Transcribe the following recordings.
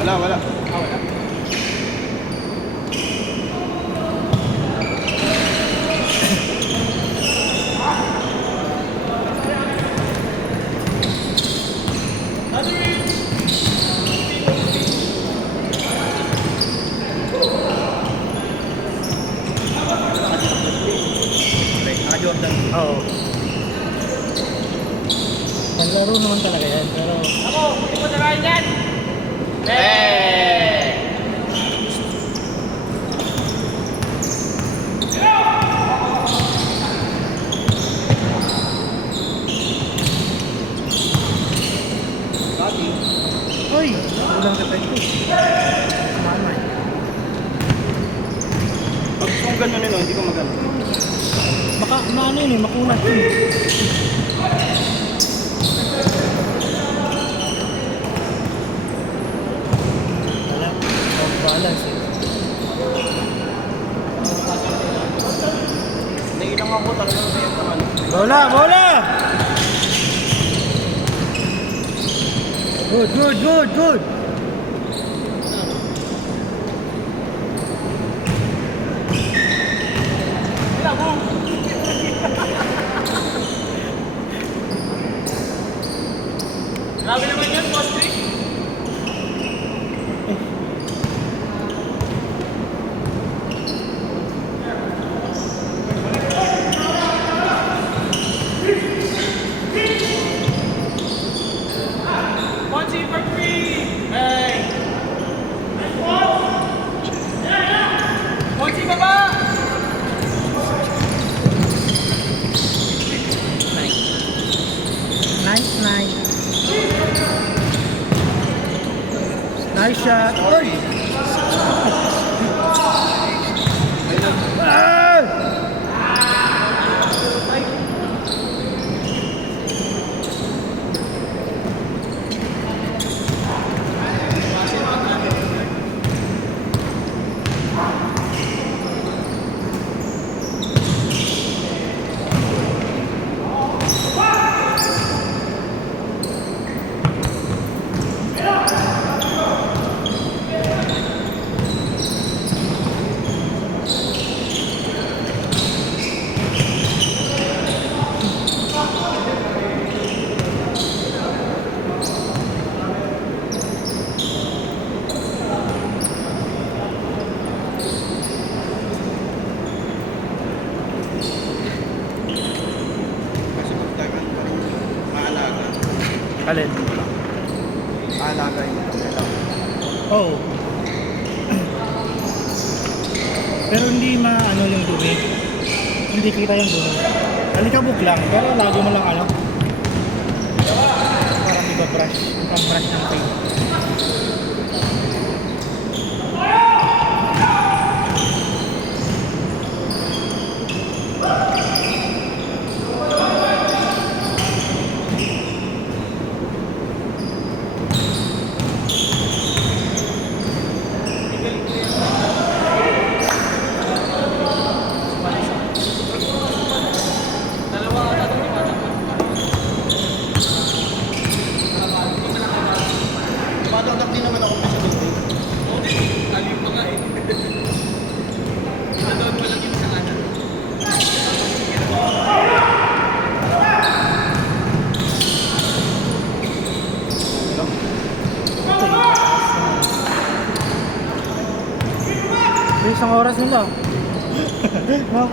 Wala, wala. Ah, wala. Jordan. Oo. Panlaro naman talaga yan, pero... Ako, hindi mo tarayan yan! Eh! Uy! Ulang katay ko. Manay. Pag kung gano'n yun, hindi ko magano. Baka maano yun eh, makunat yun. Wala. Off balance eh. Nailang ako talaga sa yung naman. Bola! Bola! Good, good, good, good! Grabe naman yan, boss Rick. Ponzi for free! Hey! Ponzi baba! Nice, nice. Nice shot. Oy! Ah! Kasi magdagan pa rin maalaga. Alin? Maalaga yun. Oh. Pero hindi maano yung dumi. Hindi kita yung dumi. Alikabok lang, pero lagi mo lang ano. Parang iba brush. Parang brush ng paint. Madagdag din naman ako sa dito. Alim pa nga eh. Doon mo lang yung sa kanan. Isang oras nila. No?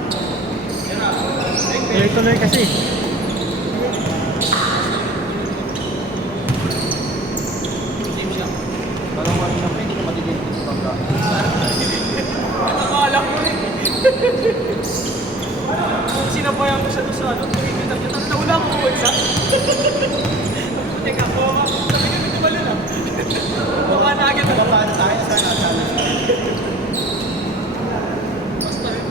Tuloy-tuloy kasi. Parang wala na pa, hindi ko matitigil sa bangka. Akala ko rin. Sinabayan ko siya doon sa ano. Nauna ko po isa. Teka po. Sabi ko, hindi ba lang? Baka na agad. Paano sa akin, sana sana. Basta rin.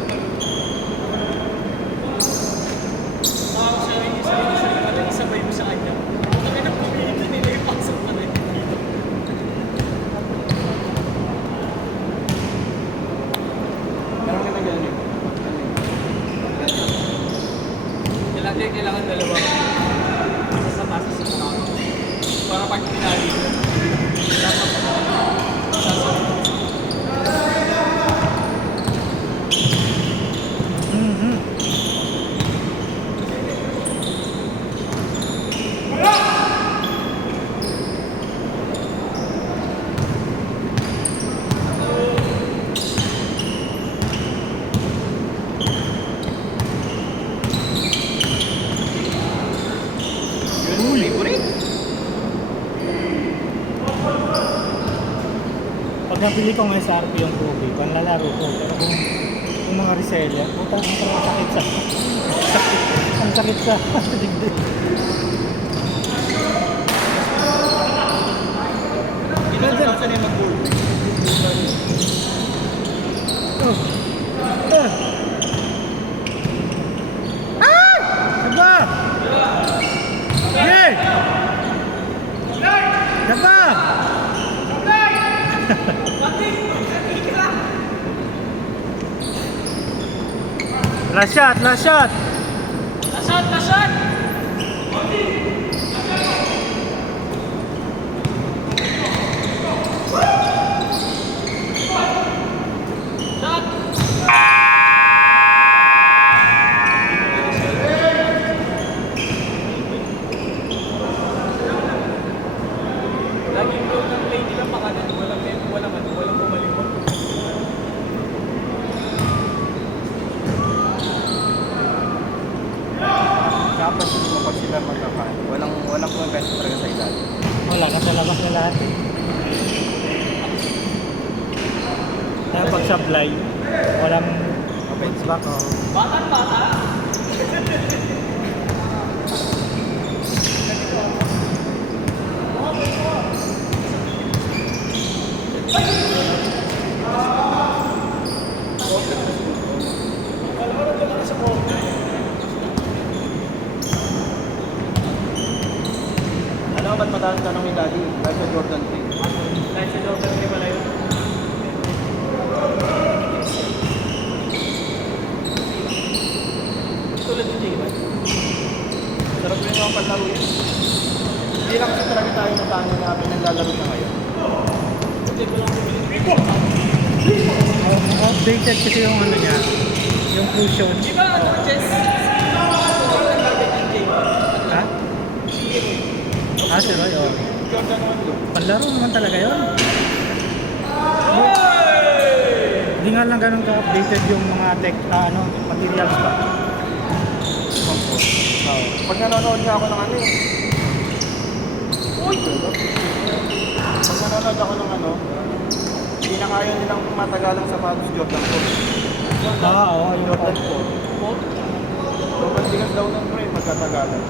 Pag napili kong SRP yung Kobe, panlalaro ko. Pero kung yung mga reseller, puta, ang sakit sa... Ang sakit sa digdig. Dito sa kasi na mag-goal. Oh. Saba! Hey! Saba! Last shot, last shot! Lasat, lasat! Laging blow ng play nila pakanan, walang pumalimot. Kapag hindi mo pag sila magkakan, walang pumipesa talaga sa ilalim. Wala ka sa labas na lahat eh. Kaya pag supply, walang back oh. Bata. Ano ba't madalang tanong ni Daddy? Dahil sa Jordan 3. Dahil sa Jordan, di wala yun. Tulad ng J1. Sarap rin yung panlaro yun. Hindi lang kasi talaga tayo natango na pinaglalaro siya ngayon. Hindi ko lang bumili. Updated kasi yung ano niya, yung cushion. Di ba ano, Jess? Jordan Target ng J1. Ha? Ah, si Roy, oh. Jordan 1 yun. Panlaro naman talaga yun. Hindi nga lang ganun ka-updated yung mga materials pa. Oo. Pag nanonood nga ako ng ano eh. Uy! Pag nanonood ako ng ano, hindi na kaya nilang matagalang sapatos Jordan 4. Ah, oo, yung Jordan 4. Sobrang bigas daw ng pre, magkatagalan.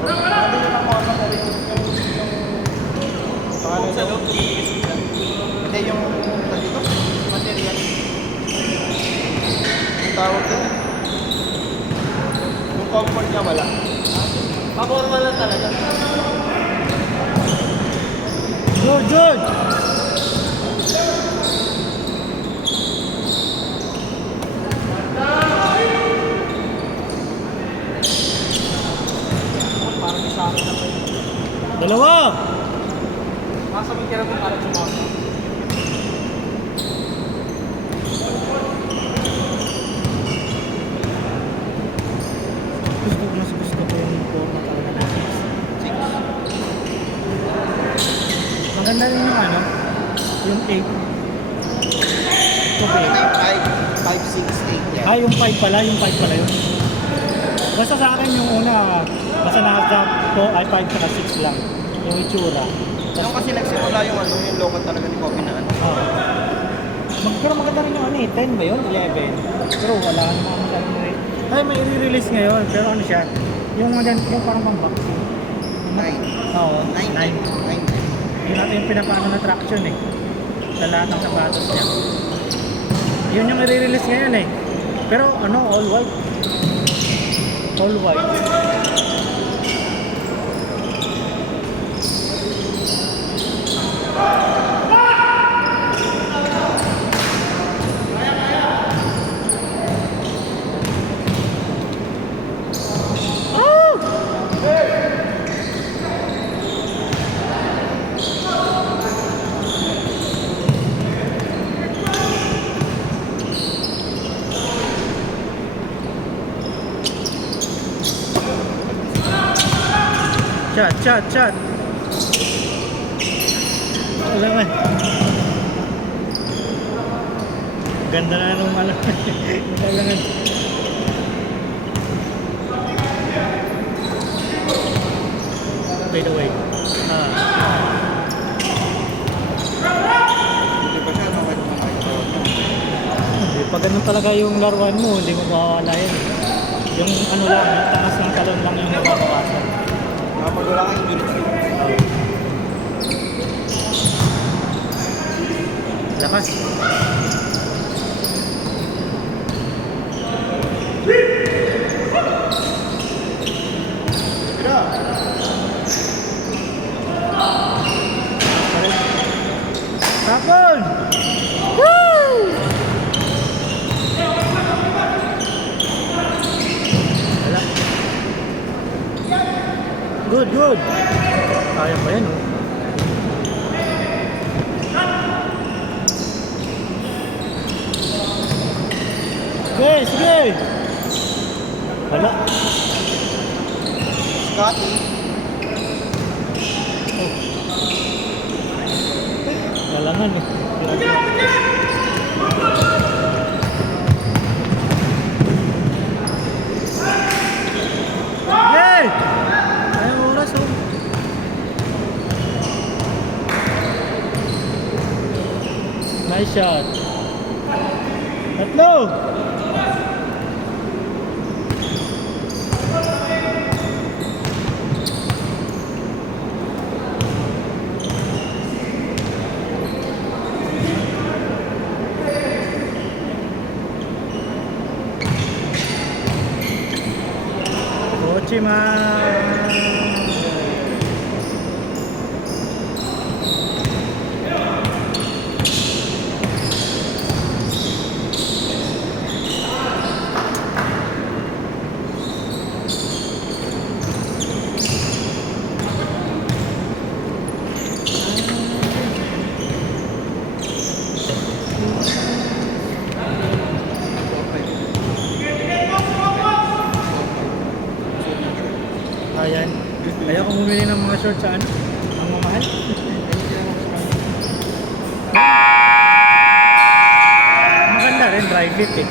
Ano yun ang mga kapatid yung pangalan Sa daw? loob, tumigis sila. Hindi yung dito, material. Yung tawag doon. Yung comfort niya wala. Paborma lang talaga. George! Parang isa akin na kayo. Dalawa! Nasa may kira mo parang sumama. Gusto ko yung forma talaga ng 6. Maganda rin yung ano, yung 8. Ano Okay. yung 5, 6, 8 yan? Ah, yung 5 pala yun. Basta sa akin yung una, basta nasa 5 saka 6 lang. Yung itsura. Yung kasi nagsimula yung ano, yung local talaga ni Kobe na ano. Oo. Pero maganda rin yung ano eh, 10 ba yun? 11. Pero wala naman masyadong ay, may i-release ngayon. Pero ano siya, yung parang pang-boxing. 9. Oo, 9. 9. Yun natin yung pinapano na traction eh. Sa lahat ng sapatos niya. Yun yung i-release ngayon eh. Pero ano, all white. All white. Chat. Alam mo. Ganda na nung alam. Kailangan. By the way. ganun talaga yung laruan mo, hindi mo mawawala yun. Yung ano lang, yung taas ng talon lang yung nababawasan. Kapag wala kang injury. Lakas. Tapon! Woo! Wala. Good, good. Kaya pa yan, oh. Sige, sige! Wala. Scotty. Galangan eh. Yay! Ayong oras oh. Nice shot. Tatlo! Kochiman! Ayan. Ayaw ko bumili ng mga shorts sa ano? Ang mamahal. Maganda rin, dry fit eh.